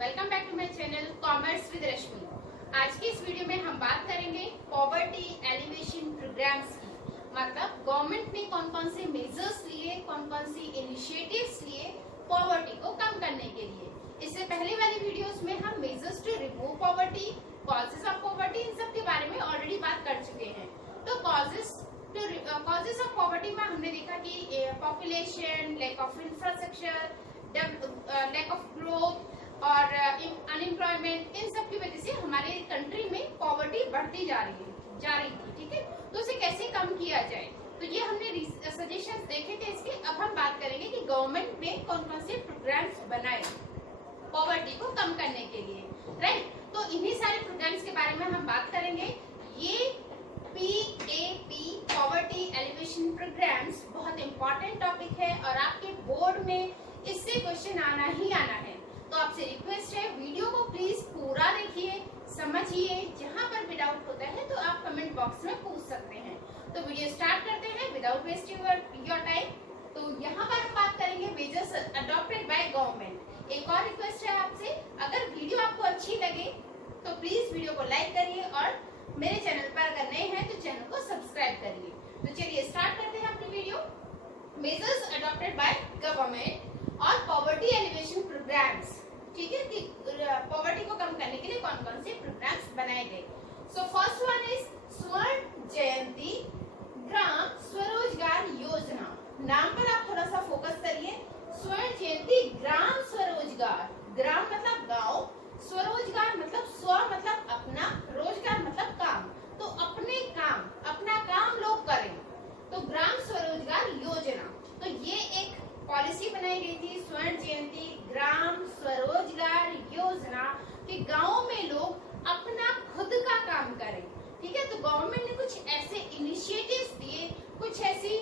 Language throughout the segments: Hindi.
Welcome back to my channel commerce with Rashmi. आज की इस वीडियो में हम बात करेंगे पॉवर्टी एलिवेशन प्रोग्राम्स की। मतलब गवर्नमेंट ने कौन कौन से मेजर्स लिए, कौन कौन सी इनिशिएटिव्स लिए पॉवर्टी को कम करने के लिए। इससे पहले वाली वीडियोस में हम measures to remove poverty, causes of poverty, इन सब के बारे में ऑलरेडी बात कर चुके हैं। तो कॉजेस ऑफ पॉवर्टी में हमने देखा कि population, lack of infrastructure, lack of growth और अनएम्प्लॉयमेंट, इन सब की वजह से हमारे कंट्री में पॉवर्टी बढ़ती जा रही थी। ठीक है, तो उसे कैसे कम किया जाए, तो ये हमने सजेशंस देखे थे इसके। अब हम बात करेंगे कि गवर्नमेंट ने कौन कौन से प्रोग्राम्स बनाए पॉवर्टी को कम करने के लिए, राइट। तो इन्हीं सारे प्रोग्राम्स के बारे में हम बात करेंगे। ये PAP पॉवर्टी एलिवेशन प्रोग्राम्स बहुत इंपॉर्टेंट टॉपिक है और आपके बोर्ड में इससे क्वेश्चन आना ही आना है। तो आपसे रिक्वेस्ट है, वीडियो को प्लीज पूरा देखिए, समझिए। जहां पर भी डाउट होता है तो आप कमेंट बॉक्स में पूछ सकते हैं। तो वीडियो स्टार्ट करते हैं विदाउट वेस्टिंग योर टाइम। तो यहाँ पर हम बात करेंगे मेजर्स अडॉप्टेड बाय गवर्नमेंट। एक और रिक्वेस्ट है आपसे, अगर वीडियो आपको अच्छी लगे तो प्लीज वीडियो को लाइक करिए और मेरे चैनल पर अगर नए हैं तो चैनल को सब्सक्राइब करिए। तो चलिए स्टार्ट करते हैं अपनी video. Measures adopted by government और पॉवर्टी एलिवेशन प्रोग्राम्स। ठीक है, कि पॉवर्टी को कम करने के लिए कौन कौन से प्रोग्राम्स बनाए गए। सो फर्स्ट वन इज स्वर्ण जयंती ग्राम स्वरोजगार योजना। नाम पर आप थोड़ा सा फोकस करिए। स्वर्ण जयंती ग्राम स्वरोजगार, ग्राम मतलब गांव, स्वरोजगार मतलब स्व मतलब अपना, रोजगार मतलब काम। तो अपना काम लोग करें, तो ग्राम स्वरोजगार योजना। तो ये एक पॉलिसी बनाई गई थी, स्वर्ण जयंती ग्राम स्वरोजगार योजना, कि गांवों में लोग अपना खुद का काम करें। ठीक है, तो गवर्नमेंट ने कुछ ऐसे इनिशिएटिव्स दिए, कुछ ऐसी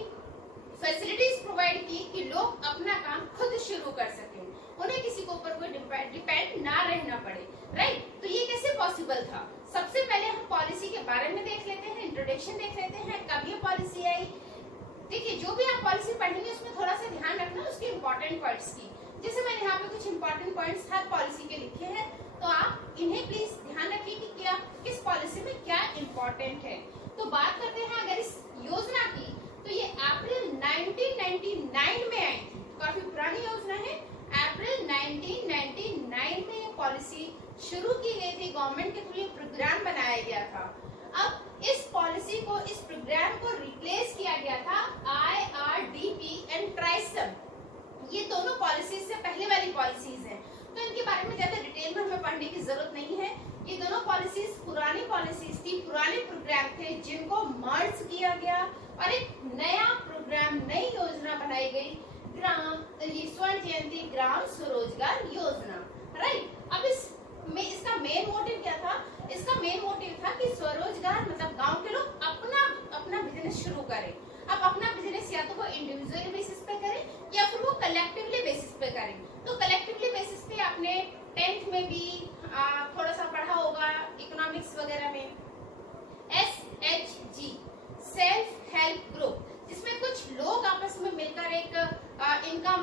फैसिलिटीज प्रोवाइड की कि लोग अपना काम खुद शुरू कर सकें, उन्हें किसी के ऊपर कोई डिपेंड ना रहना पड़े, राइट। तो ये कैसे पॉसिबल था। सबसे पहले हम पॉलिसी के बारे में देख लेते हैं, इंट्रोडक्शन देख लेते हैं, कब ये पॉलिसी आई। देखिए, जो भी आप पॉलिसी पढ़ेंगे उसमें थोड़ा सा ध्यान रखना उसके इम्पोर्टेंट पॉइंट्स की। जैसे मैंने यहाँ पे कुछ इम्पोर्टेंट पॉइंट्स हर पॉलिसी के लिखे हैं, तो आप इन्हें प्लीज ध्यान रखिए कि क्या किस पॉलिसी में क्या इम्पोर्टेंट है। तो बात करते हैं अगर इस योजना की, तो ये अप्रैल 1999 में आई थी, काफी पुरानी योजना है। अप्रैल 1999 में ये पॉलिसी शुरू की गई थी, गवर्नमेंट के थ्रू ये प्रोग्राम बनाया गया था। अब इस पॉलिसी को, इस प्रोग्राम को रिप्लेस किया गया था IRDP एंड ट्राइसम। ये दोनों पॉलिसीज से पहले वाली पॉलिसीज हैं, तो इनके बारे में ज्यादा डिटेल में हमें पढ़ने की जरूरत नहीं है। ये दोनों पॉलिसीज पुरानी पॉलिसीज थी, पुराने प्रोग्राम थे जिनको मर्ज किया गया और एक नया प्रोग्राम, नई योजना बनाई गई, स्वर्ण जयंती ग्राम स्वरोजगार योजना, राइट। अब इसका मेन मोटिव क्या था। इसका मेन मोटिव था कि स्वरोजगार मतलब गांव के लोग अपना बिजनेस शुरू करें। अब अपना बिजनेस या तो वो इंडिविजुअल बेसिस पे करें या फिर वो कलेक्टिवली बेसिस पे करें। तो कलेक्टिवली बेसिस पे आपने 10th में भी थोड़ा सा पढ़ा होगा इकोनॉमिक्स वगैरह में, SHG सेल्फ हेल्प ग्रुप, जिसमें कुछ लोग आपस में मिलकर एक इनकम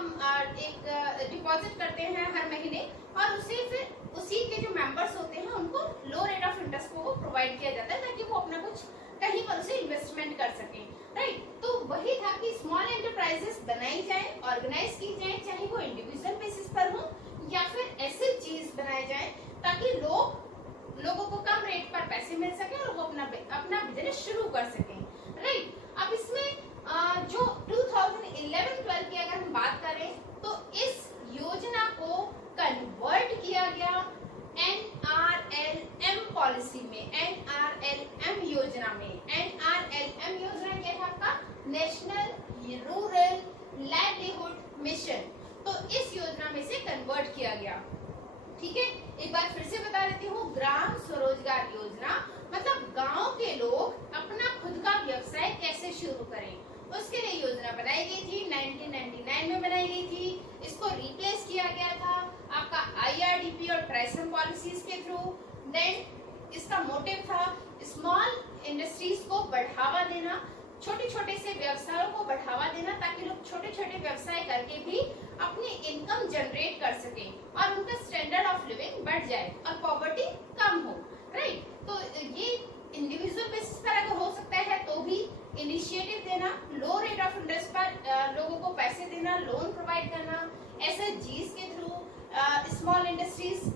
डिपॉजिट करते हैं हर महीने और उसी के जो मेंबर्स होते हैं उनको लो रेट ऑफ इंटरेस्ट को प्रोवाइड किया जाता है ताकि वो अपना कुछ कहीं पर उसे इन्वेस्टमेंट कर सके, राइट। तो वही था कि स्मॉल एंटरप्राइजेस बनाई जाए, ऑर्गेनाइज की जाए, चाहे वो इंडिविजुअल बेसिस पर हो या फिर ऐसे चीज बनाए जाए ताकि लोगों को कम रेट पर पैसे मिल सके और वो अपना बिजनेस शुरू कर सकें, राइट। अब इसमें जो 2011-12 की अगर हम बात करें तो इस योजना को कन्वर्ट किया गया NRLM पॉलिसी में, NRLM योजना में। NRLM योजना क्या है आपका, नेशनल रूरल लाइवलीहुड मिशन। तो इस योजना में से कन्वर्ट किया गया। ठीक है, एक बार फिर से बता देती हूँ, ग्राम स्वरोजगार योजना मतलब गांव के लोग अपना खुद का व्यवसाय कैसे शुरू करें, उसके लिए योजना बनाई गई थी। 1999 में बनाई गई थी। इसको रिप्लेस किया गया था आपका IRDP और ट्राइसम पॉलिसीज के थ्रू। देन इसका मोटिव था स्मॉल इंडस्ट्रीज को बढ़ावा देना, छोटे छोटे से व्यवसायों को बढ़ावा देना ताकि लोग छोटे छोटे व्यवसाय करके भी अपनी इनकम जनरेट कर सकें और उनका स्टैंडर्ड ऑफ लिविंग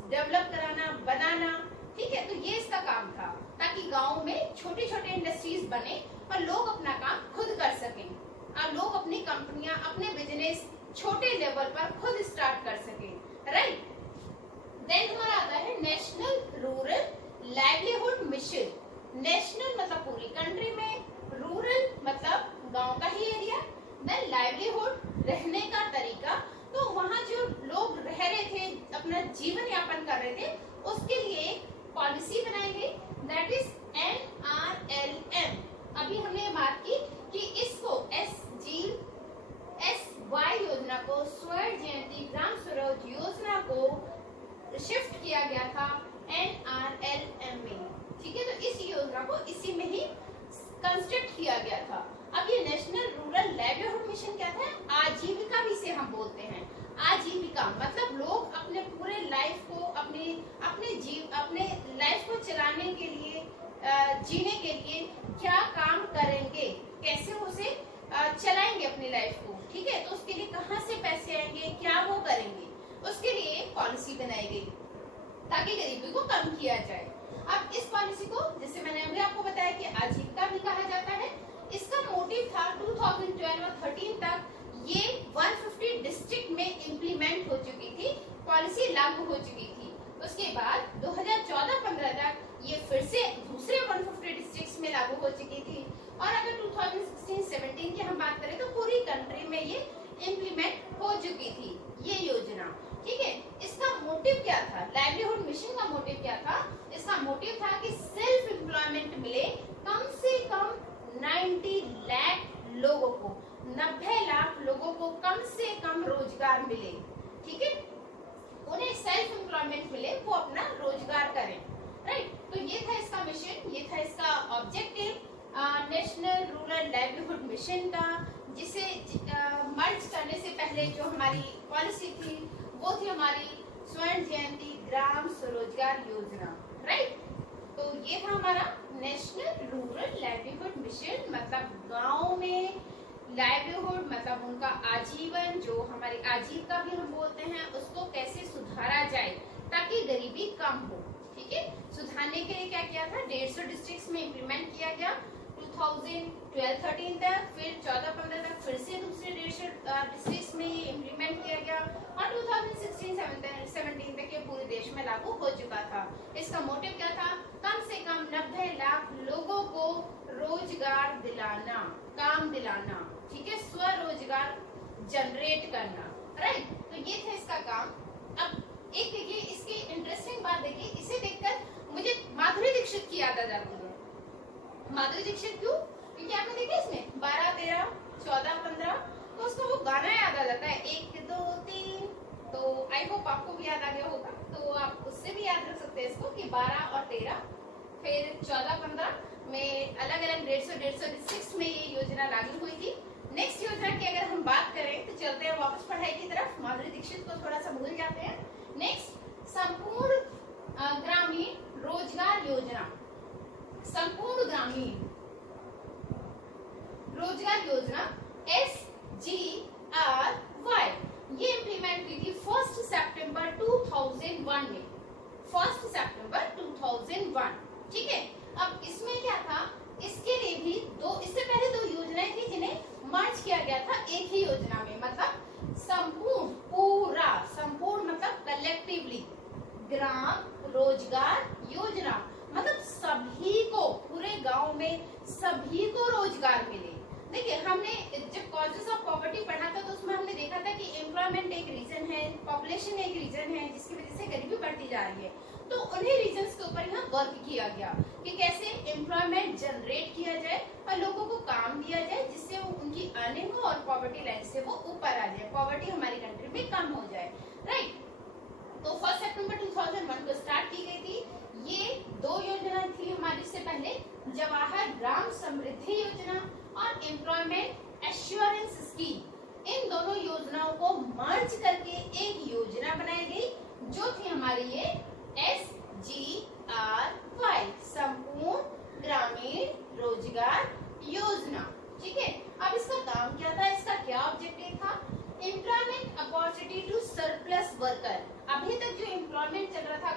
डेवलप कराना, बनाना, ठीक है। तो ये इसका काम था, ताकि गांव में छोटे छोटे इंडस्ट्रीज बने और लोग अपना काम खुद कर सकें, और लोग अपनी कंपनियां, अपने बिजनेस छोटे लेवल पर खुद स्टार्ट कर सकें, राइट। देन हमारा आता है national rural livelihood mission. National मतलब पूरी कंट्री में, रूरल मतलब गांव का ही एरिया, देन लाइवलीहुड रहने का तरीका, तो वहाँ जो लोग रह रहे थे, अपना जीवन यापन कर रहे थे, उसके लिए एक पॉलिसी बनाई गई, दैट इज NRLM। अभी हमने बात की कि इसको SGSY योजना को, स्वर्ण जयंती ग्राम स्वराज योजना को शिफ्ट किया गया था NRLM में, ठीक है। तो इस योजना को इसी में ही कंस्ट्रक्ट किया गया था। अब ये नेशनल रूरल लाइवलीहुड मिशन क्या था? आजीविका भी इसे हम बोलते हैं। आजीविका मतलब लोग अपने पूरे लाइफ को, अपने लाइफ को चलाने के लिए, जीने के लिए क्या काम करेंगे, कैसे उसे चलाएंगे अपनी लाइफ को, ठीक है। तो उसके लिए कहाँ से पैसे आएंगे, क्या वो करेंगे, उसके लिए एक पॉलिसी बनाई गई ताकि गरीबी को कम किया जाए। अब इस पॉलिसी को, जैसे मैंने अभी आपको बताया कि आजीविका भी कहा जाता है, इसका मोटिव था 2012 और 13 तक ये 150 डिस्ट्रिक्ट में इम्प्लीमेंट हो चुकी थी, पॉलिसी लागू हो चुकी थी। उसके बाद 2014-15 तक ये फिर से दूसरे 150 डिस्ट्रिक्ट्स में लागू हो चुकी थी, और अगर 2016-17 की हम बात करें तो पूरी कंट्री में ये इम्प्लीमेंट हो चुकी थी ये योजना, ठीक है। इसका मोटिव क्या था? लाइवलीहुड मिशन का मोटिव क्या था? इसका मोटिव था कि सेल्फ एम्प्लॉयमेंट मिले कम से कम 90 लाख लोगों को, 90 लाख लोगों को कम से कम रोजगार मिले, ठीक है। उन्हें सेल्फ एम्प्लॉयमेंट मिले, वो अपना रोजगार करें, राइट। तो ये था इसका मिशन, ये था इसका objective national rural livelihood mission का, जिसे मर्ज करने से पहले जो हमारी पॉलिसी थी वो थी हमारी स्वर्ण जयंती ग्राम स्वरोजगार योजना, राइट। तो ये था हमारा नेशनल रूरल लाइवलीहुड मिशन, मतलब गांव में लाइवलीहुड मतलब उनका आजीवन, जो हमारी आजीविका भी हम बोलते हैं, उसको कैसे सुधारा जाए ताकि गरीबी कम हो, ठीक है। सुधारने के लिए क्या किया था? 150 डिस्ट्रिक्ट्स में इम्प्लीमेंट किया गया 2012-13 तक, फिर 14-15 तक फिर से दूसरे 150 डिस्ट्रिक्ट्स में ये इम्प्लीमेंट किया गया, और 2016-17 तक ये पूरे देश में लागू हो चुका था। इसका मोटिव क्या था? कम से कम 90 लाख लोगों को रोजगार दिलाना, काम दिलाना, ठीक है, स्वरोजगार जनरेट करना, राइट। तो ये था इसका काम। अब एक देखिए इसकी इंटरेस्टिंग बात, देखिए इसे देखकर मुझे माधुरी दीक्षित की याद आ जाती है। माधुरी दीक्षित क्यों? क्योंकि आपने देखा इसमें 12, 13, 14, 15, तो उसको वो गाना याद आ जाता है 1, 2, 3। तो आई होप आपको भी याद आ गया होगा, तो आप उससे भी याद रख सकते हैं इसको कि 12 और 13, फिर 14-15 में अलग अलग 150 डिस्ट्रिक्ट्स में ये योजना लागू हुई थी। नेक्स्ट योजना की अगर हम बात करें तो चलते हैं वापस पढ़ाई की तरफ, माधुरी दीक्षित को थोड़ा सा भूल जाते हैं। नेक्स्ट संपूर्ण ग्रामीण रोजगार योजना, संपूर्ण ग्रामीण रोजगार योजना SGRY, ये इम्प्लीमेंट हुई थी 1 सितंबर 2001 में, 1 सितंबर 2001, ठीक है। अब इसमें क्या था? इसके लिए भी इससे पहले 2 योजनाएं थी जिन्हें मर्ज किया गया था एक ही योजना में, मतलब संपूर्ण मतलब कलेक्टिवली ग्राम रोजगार योजना, मतलब सभी को, पूरे गांव में सभी को रोजगार मिले। देखिए हमने जब कॉजेस ऑफ पॉवर्टी पढ़ा था तो उसमें हमने देखा था कि एम्प्लॉयमेंट एक रीजन है, पॉपुलेशन एक रीजन है जिसकी वजह से गरीबी बढ़ती जा रही है। तो उन्हीं रीजंस के ऊपर यहाँ वर्क किया गया कि कैसे एम्प्लॉयमेंट जनरेट किया जाए और लोगों को काम दिया जाए, जिससे उनकी अर्निंग हो और पॉवर्टी लाइन से वो ऊपर आ जाए, पॉवर्टी हमारी कंट्री में कम हो जाए, राइट। तो 1 सितंबर 2001 को स्टार्ट की गई थी। ये 2 योजना थी हमारी इससे पहले, जवाहर ग्राम समृद्धि योजना और एम्प्लॉयमेंट एश्योरेंस स्कीम। इन दोनों योजनाओं को मर्ज करके एक योजना बनाई गई जो थी हमारी ये SGRY, संपूर्ण ग्रामीण रोजगार योजना, ठीक है। अब इसका काम क्या था? इसका क्या ऑब्जेक्टिव था? Employment opportunity to surplus worker. अभी तक जो एम्प्लॉयमेंट चल रहा था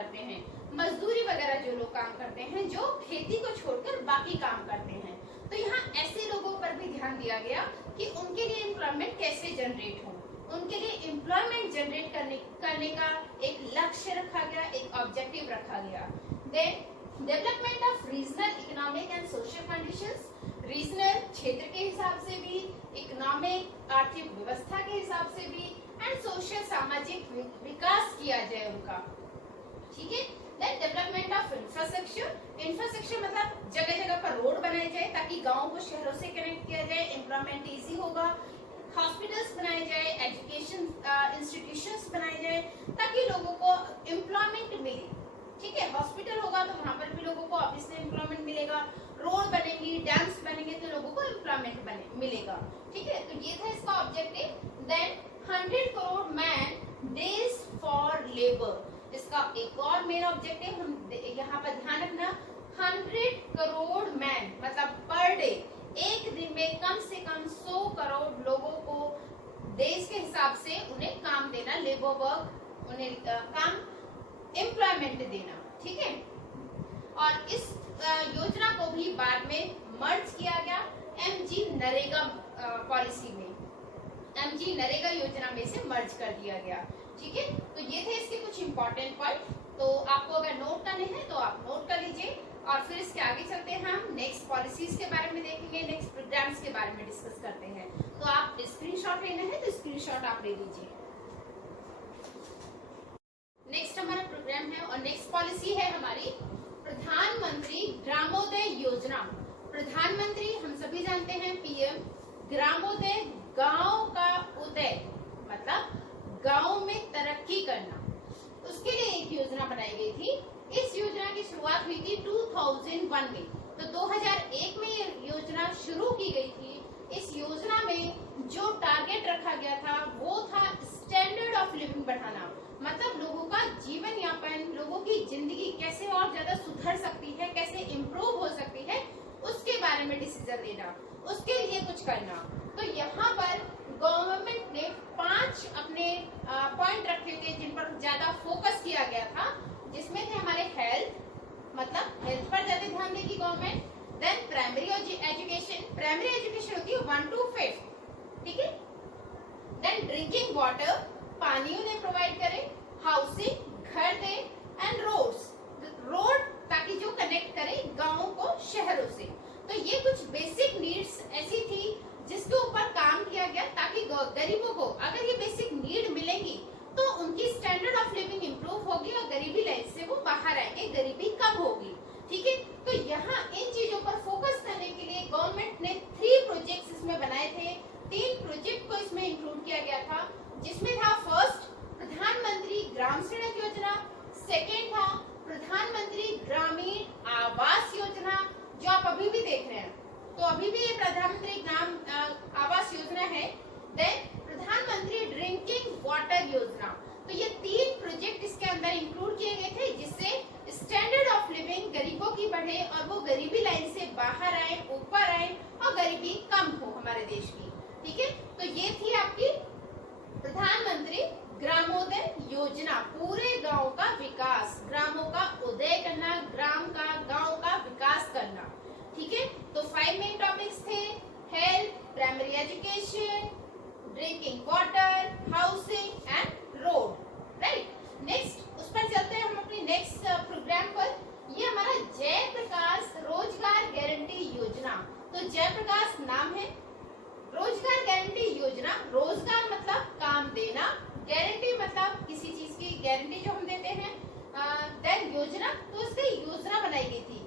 करते हैं, मजदूरी वगैरह जो लोग काम करते हैं, जो खेती को छोड़कर बाकी काम करते हैं। तो यहाँ ऐसे लोगों पर भी ध्यान दिया गया कि उनके लिए एम्प्लॉयमेंट कैसे जनरेट हो, उनके लिए एम्प्लॉयमेंट जनरेट करने का एक लक्ष्य रखा गया, एक ऑब्जेक्टिव रखा गया। Then development of regional economic and social conditions, regional क्षेत्र के हिसाब से भी, इकोनॉमिक आर्थिक व्यवस्था के हिसाब से भी, एंड सोशल सामाजिक विकास किया जाए उनका, ठीक है। Then development of infrastructure, infrastructure मतलब जगह जगह पर रोड बनाए जाए ताकि गांव को शहरों से कनेक्ट किया जाए, एम्प्लॉयमेंट इजी होगा। हॉस्पिटल्स बनाए जाए, एजुकेशन इंस्टीट्यूशंस बनाए जाए ताकि लोगों को एम्प्लॉयमेंट मिले, ठीक है। हॉस्पिटल होगा तो वहां पर भी लोगों को ऑब्वियसली एम्प्लॉयमेंट मिलेगा, रोड बनेंगी, डैम्स बनेंगे तो लोगों को एम्प्लॉयमेंट मिलेगा, ठीक है। तो ये था इसका objective. Then 100 crore man days for labour, इसका एक और मेन ऑब्जेक्टिव हम यहाँ पर ध्यान रखना, 100 करोड़ मैन मतलब पर डे, एक दिन में कम से कम 100 करोड़ लोगों को देश के हिसाब से उन्हें काम देना, लेबर वर्क, उन्हें काम एम्प्लॉयमेंट देना, ठीक है। और इस योजना को भी बाद में मर्ज किया गया एमजी नरेगा पॉलिसी में, एमजी नरेगा योजना में से मर्ज कर दिया गया, ठीक है। तो ये थे इसके कुछ इंपॉर्टेंट पॉइंट। तो आपको अगर नोट करने हैं तो आप नोट कर लीजिए, और फिर इसके आगे चलते हैं, हम नेक्स्ट पॉलिसीज के बारे में देखेंगे, नेक्स्ट प्रोग्राम्स के बारे में डिस्कस करते हैं। तो आप स्क्रीनशॉट लेना है तो स्क्रीनशॉट आप ले लीजिए। नेक्स्ट हमारा प्रोग्राम है और नेक्स्ट पॉलिसी है हमारी प्रधानमंत्री ग्रामोदय योजना। प्रधानमंत्री हम सभी जानते हैं पीएम, ग्रामोदय गांव का उदय मतलब गांव में तरक्की करना, उसके लिए एक योजना बनाई गई थी। इस योजना की शुरुआत हुई थी 2001 में, तो 2001 में ये योजना शुरू की गई थी। इस योजना में जो टारगेट रखा गया था वो था स्टैंडर्ड ऑफ लिविंग बढ़ाना, मतलब लोगों का जीवन यापन, लोगों की जिंदगी कैसे और ज्यादा सुधर सकती है, कैसे इम्प्रूव हो सकती है, उसके बारे में डिसीजन लेना, उसके लिए कुछ करना। तो यहाँ पर गवर्नमेंट ने 5 अपने पॉइंट रखे थे जिन पर ज्यादा फोकस किया गया था, जिसमें थे हमारे हेल्थ, मतलब हेल्थ पर ज्यादा ध्यान देगी government. Then primary education, primary education होती है 1 to 5, ठीक है। देन ड्रिंकिंग वाटर, पानी उन्हें प्रोवाइड करे, हाउसिंग, घर दे, एंड रोड्स, रोड ताकि जो कनेक्ट करे गांवों को शहरों से। तो ये कुछ बेसिक नीड्स ऐसी थी जिसके ऊपर काम किया गया ताकि गरीबों को अगर ये बेसिक नीड मिलेगी तो उनकी स्टैंडर्ड ऑफ लिविंग इंप्रूव होगी और गरीबी लाइन से वो बाहर आएंगे, गरीबी कम होगी, ठीक है। तो यहाँ इन चीजों पर फोकस करने के लिए गवर्नमेंट ने 3 प्रोजेक्ट्स इसमें बनाए थे, 3 प्रोजेक्ट को इसमें इंक्लूड किया गया था, जिसमें था फर्स्ट प्रधानमंत्री ग्राम सड़क योजना, सेकेंड था प्रधानमंत्री ग्रामीण आवास योजना जो आप अभी भी देख रहे हैं, तो अभी भी ये प्रधानमंत्री ग्राम आवास योजना है। देन प्रधानमंत्री ड्रिंकिंग वाटर योजना। तो ये 3 प्रोजेक्ट इसके अंदर इंक्लूड किए गए थे जिससे स्टैंडर्ड ऑफ लिविंग गरीबों की बढ़े और वो गरीबी लाइन से बाहर आए, ऊपर आए और गरीबी कम हो हमारे देश की, ठीक है। तो ये थी आपकी प्रधानमंत्री ग्रामोदय योजना, पूरे गांव का विकास, ग्रामों का उदय करना, ग्राम का, गांव का विकास करना, ठीक है। तो 5 मेन टॉपिक्स थे, health, primary education, drinking water, housing and road, right. Next उस पर चलते हैं हम अपनी नेक्स्ट प्रोग्राम पर। ये हमारा जयप्रकाश रोजगार गारंटी योजना। तो जयप्रकाश नाम है, रोजगार गारंटी योजना, रोजगार मतलब काम देना, गारंटी मतलब किसी चीज की गारंटी जो हम देते हैं, देन योजना, तो इसकी योजना बनाई गई थी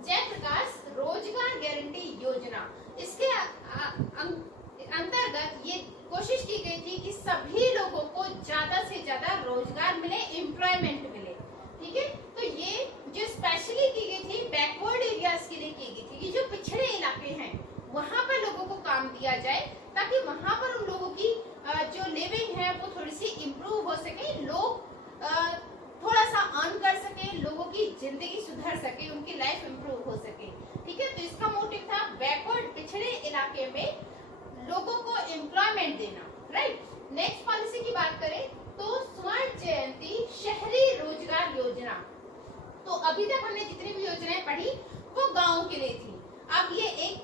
जयप्रकाश रोजगार गारंटी योजना। इसके अंतर्गत ये कोशिश की गई थी कि सभी लोगों को ज्यादा से ज्यादा रोजगार मिले, एम्प्लॉयमेंट मिले, ठीक है। तो ये जो स्पेशली की गई थी बैकवर्ड एरियाज के लिए की गई थी कि जो पिछड़े इलाके हैं वहां पर लोगों को काम दिया जाए ताकि वहां पर उन लोगों की जो लिविंग है वो थोड़ी सी इम्प्रूव हो सके, लोग थोड़ा सा अर्न कर सके, लोगों की जिंदगी सुधर सके, उनकी लाइफ इम्प्रूव हो सके, ठीक है। तो इसका मोटिव था बैकवर्ड पिछड़े इलाके में लोगों को एम्प्लॉयमेंट देना, राइट। नेक्स्ट पॉलिसी की बात करें तो स्वर्ण जयंती शहरी रोजगार योजना, तो अभी तक हमने जितनी भी योजनाएं पढ़ी वो गाँव के लिए थी। अब ये एक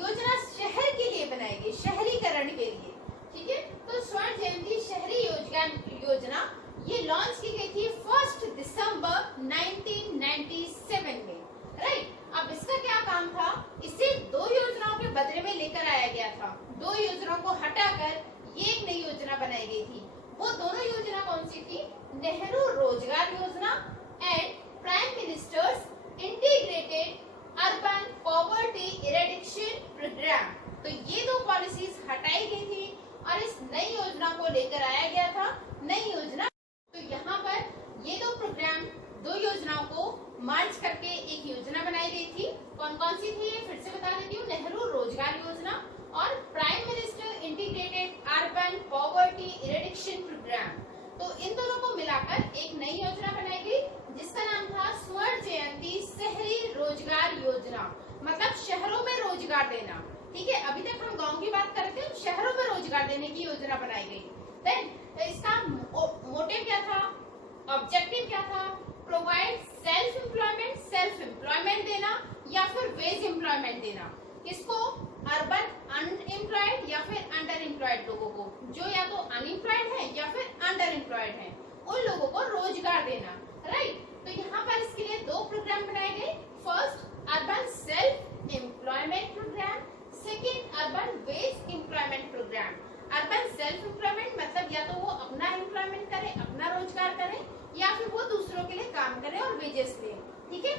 योजना शहर के लिए बनाई गई, शहरीकरण के लिए, ठीक है। तो स्वर्ण जयंती शहरी रोजगार योजना ये लॉन्च की गई थी 1 दिसंबर 1997 में, राइट। अब इसका क्या काम था, इसे 2 योजनाओं के बदले में लेकर आया गया था। 2 योजनाओं को हटाकर ये एक नई योजना बनाई गई थी। वो दोनों योजना कौन सी थी, Nehru Rozgar Yojana and prime minister's integrated urban poverty eradication programme. तो ये 2 पॉलिसीज हटाई गई थी और इस नई योजना को लेकर आया गया था, नई योजना। तो यहाँ पर ये 2 प्रोग्राम, 2 योजनाओं को मर्ज करके एक योजना बनाई गई थी। कौन कौन सी थी ये फिर से बता देती हूँ, नेहरू रोजगार योजना और prime minister integrated urban poverty eradication programme. तो इन दोनों को मिलाकर एक नई योजना बनाई गई जिसका नाम था स्वर्ण जयंती शहरी रोजगार योजना, मतलब शहरों में रोजगार देना, ठीक है। अभी तक हम गांव की बात करते हैं, शहरों में रोजगार देने की योजना बनाई गई। देन इसका मोटिव क्या था, ऑब्जेक्टिव क्या था, प्रोवाइड सेल्फ एम्प्लॉयमेंट देना या फिर वेज एम्प्लॉयमेंट देना, किसको, अर्बन अनएम्प्लॉयड या फिर अंडर एम्प्लॉयड लोगों को, जो या तो अनएम्प्लॉयड है या फिर अंडर एम्प्लॉयड है, उन लोगों को रोजगार देना, राइट। तो यहाँ पर इसके लिए 2 प्रोग्राम बनाए गए। First urban self employment programme, second urban wage employment programme. Urban self employment मतलब या तो वो अपना एम्प्लॉयमेंट करे, अपना रोजगार करे, या फिर वो दूसरों के लिए काम करे और वेजेस ले, ठीक है।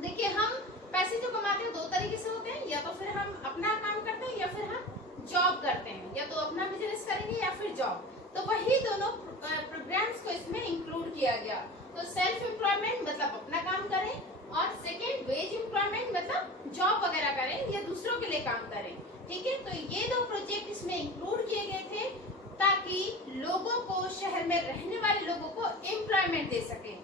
देखिए हम पैसे जो कमाते हैं 2 तरीके से होते हैं, या तो फिर हम अपना काम करते हैं या फिर हम जॉब करते हैं, या तो अपना बिजनेस करेंगे या फिर जॉब। तो वही दोनों प्रोग्राम्स को इसमें इंक्लूड किया गया। तो सेल्फ एम्प्लॉयमेंट मतलब अपना काम करें, और सेकेंड वेज एम्प्लॉयमेंट मतलब जॉब वगैरह करें या दूसरों के लिए काम करें, ठीक है। तो ये 2 प्रोजेक्ट इसमें इंक्लूड किए गए थे ताकि लोगों को, शहर में रहने वाले लोगों को एम्प्लॉयमेंट दे सके।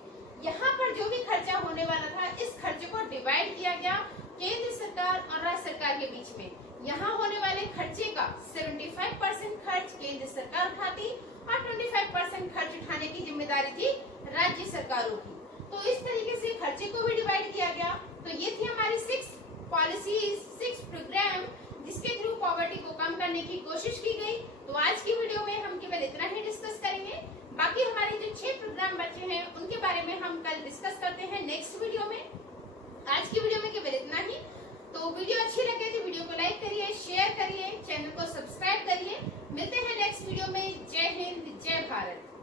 यहाँ पर जो भी खर्चा होने वाला था, इस खर्चे को डिवाइड किया गया केंद्र सरकार और राज्य सरकार के बीच में। यहाँ होने वाले खर्चे का 75% खर्च केंद्र सरकार उठाती और 25% खर्च उठाने की जिम्मेदारी थी राज्य सरकारों की। तो इस तरीके से खर्चे को भी डिवाइड किया गया। तो ये थी हमारी 6 पॉलिसीज, 6 प्रोग्राम जिसके थ्रू पॉवर्टी को कम करने की कोशिश की गई। तो आज की वीडियो में हम केवल इतना ही डिस्कस करेंगे। बाकी हमारे जो 6 प्रोग्राम बचे हैं उनके बारे में हम कल डिस्कस करते हैं नेक्स्ट वीडियो में। आज की वीडियो में केवल इतना ही। तो वीडियो अच्छी लगे तो वीडियो को लाइक करिए, शेयर करिए, चैनल को सब्सक्राइब करिए। मिलते हैं नेक्स्ट वीडियो में। जय हिंद, जय भारत।